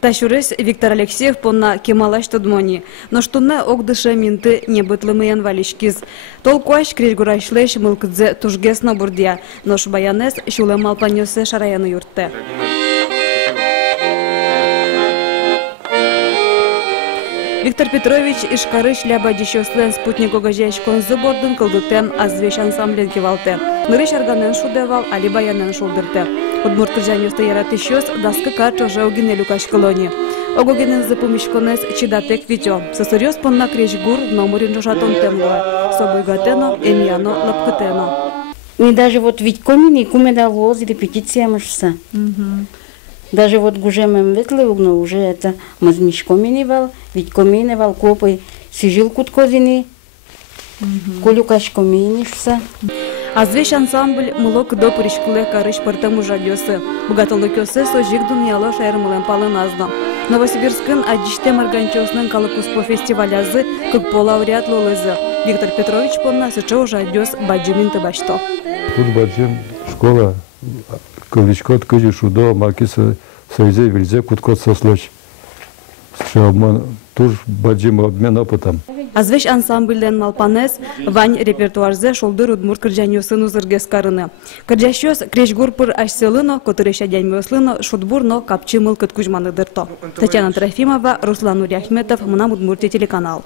Тащурес Виктор Алексеев понна кемалаш тодмони, но штунна огдыша минты не бытлымыян валишкиз. Толкуаш крежгурашлеш мылкыдзе тужгесно бурдия, но шбаянес шулем алпанёсе шараяны юртте. Виктор Петрович Ишкары шляба дещёслен спутник огажаеш конзы бордын кылдытем азвеш ансамблен кевалте. Нырыш арганен шудевал, али баянен шулдырте. Удмурт кыржанёсты яратышёс даскы карчо жаугине люкаш колони. Огогенен запомишконес чидатек витё. Сосырёс понна крежгур номерин жошатон темлуа. Собуйгатено, эмьяно, лапкатено. И даже вот ведь комини кумедалоз репетиция мышца. Даже вот гужемем ветлы, но уже это мазмишко минивал, ведь коминевал копы, сижил куткозини, колюкашко минишься. Азвеш ансамбль мулок до пришкле карыш партаму жадёсы. Богатолыкёсы сожик дуньяло шайрмылен палыназно. Новосибирскын адиште марганчоснын калыкуспо фестивалязы кыкпо лауреат лолызы. Виктор Петрович понна сычо жадёс баджимин табашто. Тут баджим школа. Количкот кыжи шудо маркиса союзе вильзе куткот сослоч. Шабман тур баджим обмен опытом. Азвеш ансамбльден малпанес вань репертуарзе шолдыр удмурт кыржанёсын узыргес карыны. Кыржащёс крешгурпыр ашселыно, котырыша дяньмёслыно, шутбурно капчымыл кыткужманы дырто. Татьяна Трофимова, Руслан Уряхметов, Мунам Удмуртия телеканал.